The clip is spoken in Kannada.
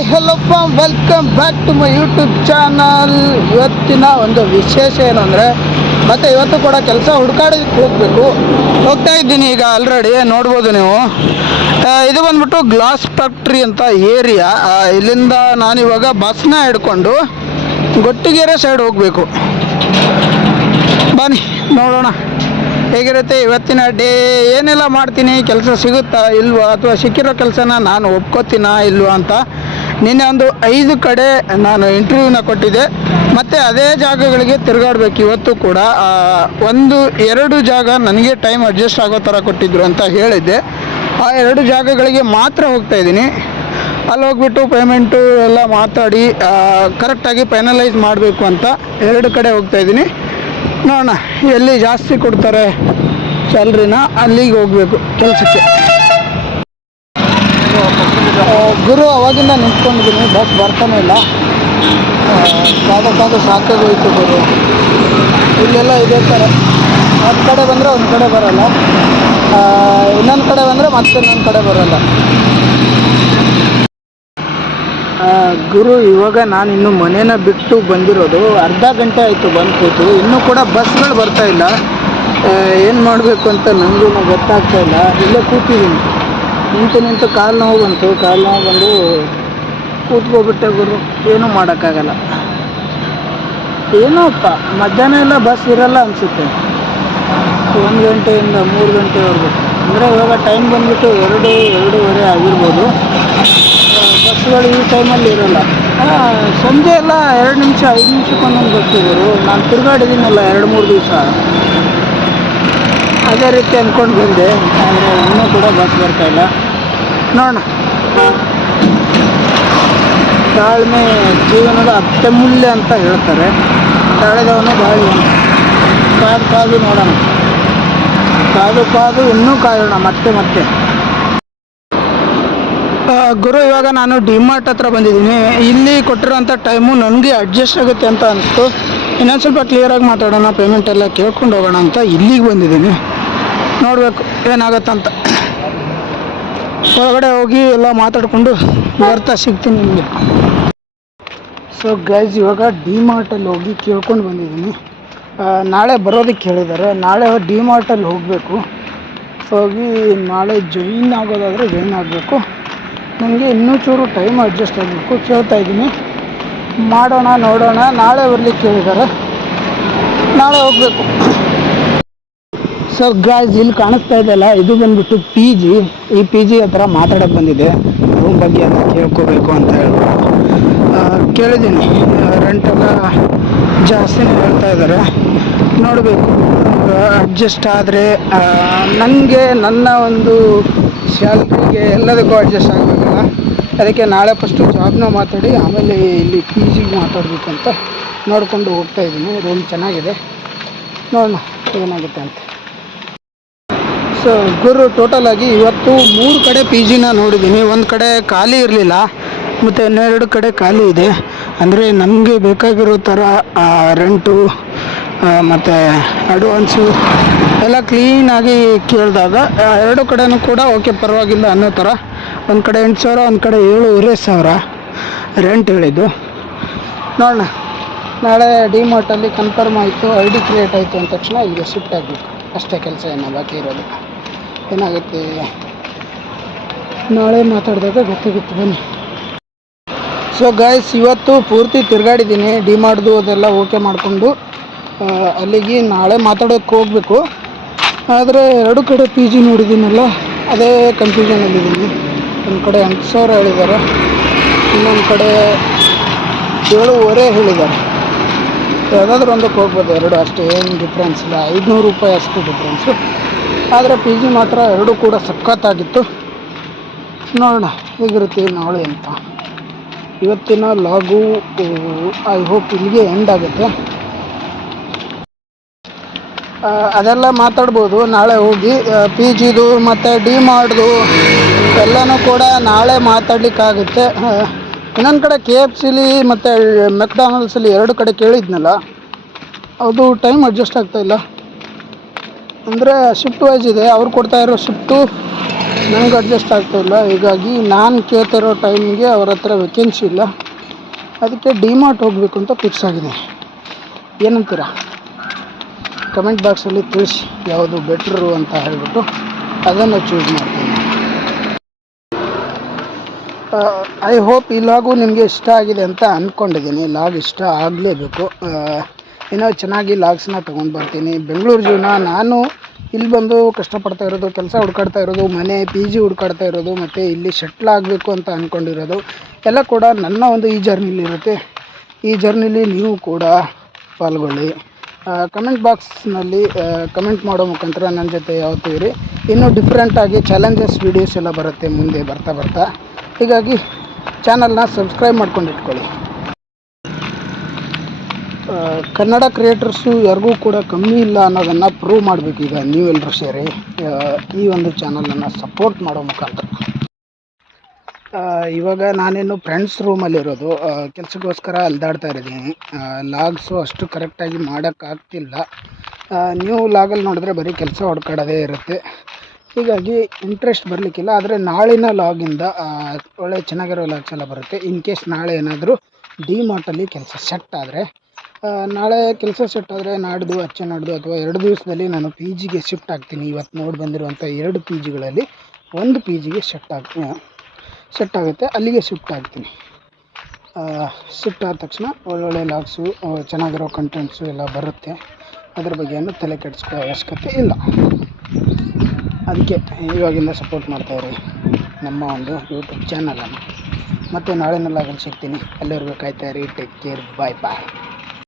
Hi hello fam welcome back to my YouTube channel ಇವತ್ತಿನ ಒಂದು ವಿಶೇಷ ಏನು ಅಂದರೆ, ಮತ್ತೆ ಇವತ್ತು ಕೂಡ ಕೆಲಸ ಹುಡುಕಾಡೋದಕ್ಕೆ ಹೋಗಬೇಕು. ಹೋಗ್ತಾ ಇದ್ದೀನಿ ಈಗ ಆಲ್ರೆಡಿ ನೋಡ್ಬೋದು ನೀವು. ಇದು ಬಂದ್ಬಿಟ್ಟು ಗ್ಲಾಸ್ ಫ್ಯಾಕ್ಟ್ರಿ ಅಂತ ಏರಿಯಾ ಇಲ್ಲಿಂದ ನಾನಿವಾಗ ಬಸ್ನ ಹಿಡ್ಕೊಂಡು ಗೊಟ್ಟಿಗೆರೆ ಸೈಡ್ ಹೋಗಬೇಕು. ಬನ್ನಿ, ನೋಡೋಣ. ಹೇಗಿರುತ್ತೆ ಇವತ್ತಿನ ಡೇ ಏನೆಲ್ಲ ಮಾಡ್ತೀನಿ? ಕೆಲಸ ಸಿಗುತ್ತಾ, ಇಲ್ವಾ? ಅಥವಾ ಸಿಕ್ಕಿರೋ ಕೆಲಸನ ನಾನು ಒಪ್ಕೋತೀನಾ, ಇಲ್ವಾ ಅಂತ ನಿನ್ನೆ ಒಂದು ಐದು ಕಡೆ ನಾನು ಇಂಟರ್ವ್ಯೂನ ಕೊಟ್ಟಿದ್ದೆ. ಮತ್ತು ಅದೇ ಜಾಗಗಳಿಗೆ ತಿರುಗಾಡ್ಬೇಕು ಇವತ್ತು ಕೂಡ. ಒಂದು, ಎರಡು ಜಾಗ ನನಗೆ ಟೈಮ್ ಅಡ್ಜಸ್ಟ್ ಆಗೋ ಥರ ಕೊಟ್ಟಿದ್ರು ಅಂತ ಹೇಳಿದ್ದೆ. ಆ ಎರಡು ಜಾಗಗಳಿಗೆ ಮಾತ್ರ ಹೋಗ್ತಾ ಇದ್ದೀನಿ. ಅಲ್ಲಿ ಹೋಗ್ಬಿಟ್ಟು ಪೇಮೆಂಟು ಎಲ್ಲ ಮಾತಾಡಿ ಕರೆಕ್ಟಾಗಿ ಫೈನಲೈಸ್ ಮಾಡಬೇಕು ಅಂತ ಎರಡು ಕಡೆ ಹೋಗ್ತಾ ಇದ್ದೀನಿ. ನೋಡೋಣ, ಎಲ್ಲಿ ಜಾಸ್ತಿ ಕೊಡ್ತಾರೆ ಸ್ಯಾಲ್ರಿನ ಅಲ್ಲಿಗೆ ಹೋಗಬೇಕು ಕೆಲಸಕ್ಕೆ. ಗುರು ಅವಾಗಿಂದ ನಿಂತ್ಕೊಂಡಿದ್ದೀನಿ ಬಸ್ ಬರ್ತಾನೆ ಇಲ್ಲ. ಕಾದು ಕಾದು ಸಾಕಾಗೋಯ್ತು ಗುರು. ಇಲ್ಲೆಲ್ಲ ಇದೇ ಥರ ಒಂದು ಕಡೆ ಬಂದರೆ ಒಂದು ಕಡೆ ಬರಲ್ಲ. ಇನ್ನೊಂದು ಕಡೆ ಬಂದರೆ ಮತ್ತೆ ಇನ್ನೊಂದು ಕಡೆ ಬರಲ್ಲ. ಗುರು, ಇವಾಗ ನಾನು ಇನ್ನು ಮನೇನ ಬಿಟ್ಟು ಬಂದಿರೋದು ಅರ್ಧ ಗಂಟೆ ಆಯಿತು ಬಂದು ಕೂತು ಇನ್ನೂ ಕೂಡ ಬಸ್ಗಳು ಬರ್ತಾ ಇಲ್ಲ. ಏನು ಮಾಡಬೇಕು ಅಂತ ನನಗೂ ಗೊತ್ತಾಗ್ತಾ ಇಲ್ಲ. ಇಲ್ಲೇ ಕೂತಿದ್ದೀನಿ. ನಿಂತು ನಿಂತು ಕಾಲು ನೋವು ಬಂತು. ಕಾಲು ನೋವು ಬಂದು ಕೂತ್ಕೋಬಿಟ್ಟೆ ಗುರು. ಏನೂ ಮಾಡೋಕ್ಕಾಗಲ್ಲ. ಏನೋಪ್ಪ, ಮಧ್ಯಾಹ್ನ ಎಲ್ಲ ಬಸ್ ಇರಲ್ಲ ಅನಿಸುತ್ತೆ. ಒಂದು ಗಂಟೆಯಿಂದ ಮೂರು ಗಂಟೆವರೆಗೂ. ಅಂದರೆ ಇವಾಗ ಟೈಮ್ ಬಂದ್ಬಿಟ್ಟು ಎರಡು, ಎರಡೂವರೆ ಆಗಿರ್ಬೋದು. ಬಸ್ಗಳು ಈ ಟೈಮಲ್ಲಿ ಇರೋಲ್ಲ. ಸಂಜೆ ಎಲ್ಲ ಎರಡು ನಿಮಿಷ, ಐದು ನಿಮಿಷಕ್ಕೊಂದೊಂದು ಬಸ್ ಇದ್ದರು ನಾನು ತಿರುಗಾಡಿದ್ದೀನಲ್ಲ ಎರಡು, ಮೂರು ದಿವಸ. ಅದೇ ರೀತಿ ಅಂದ್ಕೊಂಡು ಬಂದೆ. ಆದರೆ ಇನ್ನೂ ಕೂಡ ಬಸ್ ಬರ್ತಾ ಇಲ್ಲ. ನೋಡೋಣ. ತಾಳ್ಮೆ ಜೀವನದ ಅತ್ಯಮೂಲ್ಯ ಅಂತ ಹೇಳ್ತಾರೆ. ತಾಳೆದವನು ಬಾಳಿ. ಕಾದು ಕಾದು ನೋಡೋಣ. ಕಾದು ಕಾದು ಇನ್ನೂ ಕಾಯೋಣ ಮತ್ತೆ ಮತ್ತೆ. ಗುರು, ಇವಾಗ ನಾನು ಡಿಮಾರ್ಟ್ ಹತ್ರ ಬಂದಿದ್ದೀನಿ. ಇಲ್ಲಿ ಕೊಟ್ಟಿರೋಂಥ ಟೈಮು ನನಗೆ ಅಡ್ಜಸ್ಟ್ ಆಗುತ್ತೆ ಅಂತ ಅನಿಸ್ತು ಇನ್ನೊಂದು ಸ್ವಲ್ಪ ಕ್ಲಿಯರಾಗಿ ಮಾತಾಡೋಣ ಪೇಮೆಂಟ್ ಎಲ್ಲ ಕೇಳ್ಕೊಂಡು ಹೋಗೋಣ ಅಂತ ಇಲ್ಲಿಗೆ ಬಂದಿದ್ದೀನಿ. ನೋಡಬೇಕು ಏನಾಗತ್ತಂತ ಹೊರಗಡೆ ಹೋಗಿ ಎಲ್ಲ ಮಾತಾಡಿಕೊಂಡು ಬರ್ತಾ ಸಿಗ್ತೀನಿ ನಿಮಗೆ. ಸೊ ಗೈಸ್ ಇವಾಗ ಡಿಮಾರ್ಟಲ್ಲಿ ಹೋಗಿ ಕೇಳ್ಕೊಂಡು ಬಂದಿದ್ದೀನಿ. ನಾಳೆ ಬರೋದಕ್ಕೆ ಹೇಳಿದ್ದಾರೆ ನಾಳೆ ಡಿಮಾರ್ಟಲ್ಲಿ ಹೋಗಬೇಕು. ಹೋಗಿ ನಾಳೆ ಜಾಯಿನ್ ಆಗೋದಾದರೆ ಜಾಯಿನ್ ಆಗಬೇಕು. ನನಗೆ ಇನ್ನೂ ಚೂರು ಟೈಮ್ ಅಡ್ಜಸ್ಟ್ ಆಗಬೇಕು ಕೇಳ್ತಾ ಇದ್ದೀನಿ. ಮಾಡೋಣ, ನೋಡೋಣ, ನಾಳೆ ಬರ್ಲಿಕ್ಕೆ ಕೇಳಿದ್ದಾರೆ ನಾಳೆ ಹೋಗಬೇಕು. ಸರ್ ಗಾಯ್ಸ್ ಇಲ್ಲಿ ಕಾಣಿಸ್ತಾ ಇದೆಯಲ್ಲ ಇದು ಬಂದ್ಬಿಟ್ಟು ಪಿ ಜಿ ಈ ಪಿ ಜಿ ಹತ್ರ ಮಾತಾಡಕ್ಕೆ ಬಂದಿದೆ ರೂಮ್ ಬಗ್ಗೆ ಎಲ್ಲ ಕೇಳ್ಕೋಬೇಕು ಅಂತ ಹೇಳ್ಬಿಟ್ಟು. ಕೇಳಿದ್ದೀನಿ. ರೆಂಟ್ ಎಲ್ಲ ಜಾಸ್ತಿನೇ ಹೇಳ್ತಾ ಇದ್ದಾರೆ. ನೋಡಬೇಕು. ಅಡ್ಜಸ್ಟ್ ಆದರೆ ನನಗೆ ನನ್ನ ಒಂದು ಸ್ಯಾಲ್ರಿಗೆ ಎಲ್ಲದಕ್ಕೂ ಅಡ್ಜಸ್ಟ್ ಆಗಬೇಕಲ್ಲ. ಅದಕ್ಕೆ ನಾಳೆ ಫಸ್ಟು ಜಾಬ್ನ ಮಾತಾಡಿ, ಆಮೇಲೆ ಇಲ್ಲಿ ಪಿ ಜಿಗೆ ಮಾತಾಡಬೇಕು ಅಂತ ನೋಡಿಕೊಂಡು ಹೋಗ್ತಾ ಇದ್ದೀನಿ. ರೂಮ್ ಚೆನ್ನಾಗಿದೆ. ನೋಡೋಣ ಏನಾಗುತ್ತೆ ಅಂತ. ಸೊ ಗುರು ಟೋಟಲ್ ಆಗಿ ಇವತ್ತು ಮೂರು ಕಡೆ ಪಿ ಜಿನ ನೋಡಿದ್ದೀನಿ. ಒಂದು ಕಡೆ ಖಾಲಿ ಇರಲಿಲ್ಲ, ಮತ್ತು ಇನ್ನೆರಡು ಕಡೆ ಖಾಲಿ ಇದೆ. ಅಂದರೆ ನಮಗೆ ಬೇಕಾಗಿರೋ ಥರ ರೆಂಟು ಮತ್ತು ಅಡ್ವಾನ್ಸು ಎಲ್ಲ ಕ್ಲೀನಾಗಿ ಕೇಳಿದಾಗ ಎರಡು ಕಡೆನೂ ಕೂಡ ಓಕೆ ಪರವಾಗಿಲ್ಲ ಅನ್ನೋ ಥರ. ಒಂದು ಕಡೆ ಎಂಟು ಸಾವಿರ, ಒಂದು ಕಡೆ ಏಳೂವರೆ ಸಾವಿರ ರೆಂಟ್ ಹೇಳಿದ್ದು. ನೋಡೋಣ. ನಾಳೆ ಡಿ ಮಾರ್ಟಲ್ಲಿ ಕನ್ಫರ್ಮ್ ಆಯಿತು ಐ ಡಿ ಕ್ರಿಯೇಟ್ ಆಯಿತು ಅಂದ ತಕ್ಷಣ ಈಗ ಶಿಫ್ಟ್ ಆಗಬೇಕು. ಅಷ್ಟೇ ಕೆಲಸ ಏನು ಬಾಕಿ ಇರೋದು. ಏನಾಗುತ್ತೆ? ನಾಳೆ ಮಾತಾಡಿದಾಗ ಗೊತ್ತಾಗುತ್ತೆ, ಬನ್ನಿ. ಸೊ ಗಾಯ್ಸ್ ಇವತ್ತು ಪೂರ್ತಿ ತಿರುಗಾಡಿದ್ದೀನಿ. ಡಿಮಾರ್ಟ್ದು ಅದೆಲ್ಲ ಓಕೆ ಮಾಡಿಕೊಂಡು. ಅಲ್ಲಿಗೆ ನಾಳೆ ಮಾತಾಡೋಕ್ಕೆ ಹೋಗಬೇಕು. ಆದರೆ ಎರಡು ಕಡೆ ಪಿ ಜಿ ನೋಡಿದ್ದೀನಲ್ಲ, ಅದೇ ಕನ್ಫ್ಯೂಷನಲ್ಲಿದ್ದೀನಿ ಒಂದು ಕಡೆ ಎಂಟು ಸಾವಿರ ಹೇಳಿದ್ದಾರೆ, ಇನ್ನೊಂದು ಕಡೆ ಏಳುವರೆ ಹೇಳಿದ್ದಾರೆ. ಯಾವುದಾದ್ರೂ ಒಂದಕ್ಕೆ ಹೋಗ್ಬೋದು, ಎರಡು ಅಷ್ಟೇ, ಏನು ಡಿಫ್ರೆನ್ಸ್ ಇಲ್ಲ. ಐದುನೂರು ರೂಪಾಯಿ ಅಷ್ಟು ಡಿಫ್ರೆನ್ಸು ಆದರೆ ಪಿ ಜಿ ಮಾತ್ರ ಎರಡೂ ಕೂಡ ಸಖತ್ತಾಗಿತ್ತು. ನೋಡೋಣ, ಹೇಗಿರುತ್ತೆ ನಾಳೆ ಅಂತ. ಇವತ್ತಿನ ಲಾಗು ಐ ಹೋಪ್ ಇಲ್ಲಿಗೆ ಎಂಡ್ ಆಗುತ್ತೆ. ಅದೆಲ್ಲ ಮಾತಾಡ್ಬೋದು. ನಾಳೆ ಹೋಗಿ ಪಿ ಜಿದು ಮತ್ತು ಡಿ ಮಾಡ್ದು ಎಲ್ಲನೂ ಕೂಡ ನಾಳೆ ಮಾತಾಡಲಿಕ್ಕಾಗುತ್ತೆ. ಇನ್ನೊಂದು ಕಡೆ ಕೆ ಎಫ್ ಸಿಲಿ ಮತ್ತು ಮೆಕ್ಡಾನಲ್ಸಲ್ಲಿ ಎರಡು ಕಡೆ ಕೇಳಿದ್ನಲ್ಲ, ಅದು ಟೈಮ್ ಅಡ್ಜಸ್ಟ್ ಆಗ್ತಾ ಇಲ್ಲ. ಅಂದರೆ ಶಿಫ್ಟ್ ವೈಸ್ ಇದೆ, ಅವ್ರು ಕೊಡ್ತಾ ಇರೋ ಶಿಫ್ಟು ನನಗೆ ಅಡ್ಜಸ್ಟ್ ಆಗ್ತಾ ಇಲ್ಲ. ಹೀಗಾಗಿ ನಾನು ಕೇಳ್ತಿರೋ ಟೈಮಿಗೆ ಅವ್ರ ಹತ್ರ ವೇಕೆನ್ಸಿ ಇಲ್ಲ. ಅದಕ್ಕೆ ಡಿಮಾರ್ಟ್ ಹೋಗಬೇಕು ಅಂತ ಫಿಕ್ಸ್ ಆಗಿದೆ. ಏನಂತೀರಾ? ಕಮೆಂಟ್ ಬಾಕ್ಸಲ್ಲಿ ತಿಳಿಸಿ ಯಾವುದು ಬೆಟ್ರು ಅಂತ ಹೇಳಿಬಿಟ್ಟು ಅದನ್ನು ಚೂಸ್ ಮಾಡ್ತೀನಿ. ಐ ಹೋಪ್ ಈ ಲಾಗು ನಿಮಗೆ ಇಷ್ಟ ಆಗಿದೆ ಅಂತ ಅಂದ್ಕೊಂಡಿದ್ದೀನಿ ಲಾಗ್ ಇಷ್ಟ ಆಗಲೇಬೇಕು. ಏನೋ ಚೆನ್ನಾಗಿ ಲಾಗ್ಸ್ನ ತೊಗೊಂಡು ಬರ್ತೀನಿ. ಬೆಂಗಳೂರು ಜೀವನ ನಾನು ಇಲ್ಲಿ ಬಂದು ಕಷ್ಟಪಡ್ತಾ ಇರೋದು, ಕೆಲಸ ಹುಡ್ಕಾಡ್ತಾ ಇರೋದು, ಮನೆ ಪಿ ಜಿ ಹುಡ್ಕಾಡ್ತಾ ಇರೋದು, ಮತ್ತು ಇಲ್ಲಿ ಸೆಟ್ಲ್ ಆಗಬೇಕು ಅಂತ ಅಂದ್ಕೊಂಡಿರೋದು ಎಲ್ಲ ಕೂಡ ನನ್ನ ಒಂದು ಈ ಜರ್ನಿಲಿ ಇರುತ್ತೆ. ಈ ಜರ್ನಿಲಿ ನೀವು ಕೂಡ ಪಾಲ್ಗೊಳ್ಳಿ. ಕಮೆಂಟ್ ಬಾಕ್ಸ್ನಲ್ಲಿ ಕಮೆಂಟ್ ಮಾಡೋ ಮುಖಾಂತರ ನನ್ನ ಜೊತೆ ಯಾವತ್ತೂ ಇರಿ. ಇನ್ನೂ ಡಿಫ್ರೆಂಟಾಗಿ ಚಾಲೆಂಜಸ್ ವೀಡಿಯೋಸ್ ಎಲ್ಲ ಬರುತ್ತೆ, ಮುಂದೆ ಬರ್ತಾ ಬರ್ತಾ. ಹೀಗಾಗಿ ಚಾನಲ್ನ ಸಬ್ಸ್ಕ್ರೈಬ್ ಮಾಡ್ಕೊಂಡು ಇಟ್ಕೊಳ್ಳಿ. ಕನ್ನಡ ಕ್ರಿಯೇಟರ್ಸು ಯಾರಿಗೂ ಕೂಡ ಕಮ್ಮಿ ಇಲ್ಲ ಅನ್ನೋದನ್ನು ಪ್ರೂವ್ ಮಾಡಬೇಕೀಗ ನೀವೆಲ್ಲರೂ ಸೇರಿ. ಈ ಒಂದು ಚಾನಲನ್ನು ಸಪೋರ್ಟ್ ಮಾಡೋ ಮುಖಾಂತರ. ಇವಾಗ ನಾನೇನು ಫ್ರೆಂಡ್ಸ್ ರೂಮಲ್ಲಿರೋದು ಕೆಲಸಕ್ಕೋಸ್ಕರ ಅಲ್ದಾಡ್ತಾ ಇದ್ದೀನಿ. ಲಾಗ್ಸು ಅಷ್ಟು ಕರೆಕ್ಟಾಗಿ ಮಾಡೋಕ್ಕಾಗ್ತಿಲ್ಲ ನೀವು ಲಾಗಲ್ಲಿ ನೋಡಿದ್ರೆ ಬರೀ ಕೆಲಸ ಹೊಡ್ಕೊಡೋದೇ ಇರುತ್ತೆ. ಹೀಗಾಗಿ ಇಂಟ್ರೆಸ್ಟ್ ಬರಲಿಕ್ಕಿಲ್ಲ. ಆದರೆ ನಾಳಿನ ಲಾಗಿಂದ ಒಳ್ಳೆ ಚೆನ್ನಾಗಿರೋ ಲಾಗ್ಸ್ ಎಲ್ಲ ಬರುತ್ತೆ. ಇನ್ ಕೇಸ್ ನಾಳೆ ಏನಾದರೂ ಡಿ ಮಾರ್ಟಲ್ಲಿ ಕೆಲಸ ಸೆಟ್ ಆದರೆ ನಾಳೆ ಕೆಲಸ ಸೆಟ್ ಆದರೆ ನಾಡ್ದು, ಅಚ್ಚೆ ನಾಡ್ದು ಅಥವಾ ಎರಡು ದಿವಸದಲ್ಲಿ ನಾನು ಪಿ ಜಿಗೆ ಶಿಫ್ಟ್ ಆಗ್ತೀನಿ. ಇವತ್ತು ನೋಡಿ ಬಂದಿರುವಂಥ ಎರಡು ಪಿ ಜಿಗಳಲ್ಲಿ ಒಂದು ಪಿ ಜಿಗೆ ಶಿಫ್ಟ್ ಆಗ್ತೀನಿ. ಸೆಟ್ ಆಗುತ್ತೆ ಅಲ್ಲಿಗೆ ಶಿಫ್ಟ್ ಆಗ್ತೀನಿ. ಶಿಫ್ಟ್ ಆದ ತಕ್ಷಣ ಒಳ್ಳೊಳ್ಳೆ ಲಾಗ್ಸು ಚೆನ್ನಾಗಿರೋ ಕಂಟೆಂಟ್ಸು ಎಲ್ಲ ಬರುತ್ತೆ. ಅದ್ರ ಬಗ್ಗೆ ಏನು ತಲೆ ಕೆಡಿಸ್ಕೊಳ್ಳೋ ಅವಶ್ಯಕತೆ ಇಲ್ಲ. ಅದಕ್ಕೆ ಇವಾಗಿಂದ ಸಪೋರ್ಟ್ ಮಾಡ್ತಾಯಿರಿ ನಮ್ಮ ಒಂದು ಯೂಟ್ಯೂಬ್ ಚಾನಲನ್ನು ಮತ್ತು ನಾಳಿನ ಲಾಗಲ್ಲಿ ಸಿಗ್ತೀನಿ. ಅಲ್ಲಿವರೆಗೂ ರೀ ಇರಿ. ಟೇಕ್ ಕೇರ್ ಬಾಯ್ ಬಾಯ್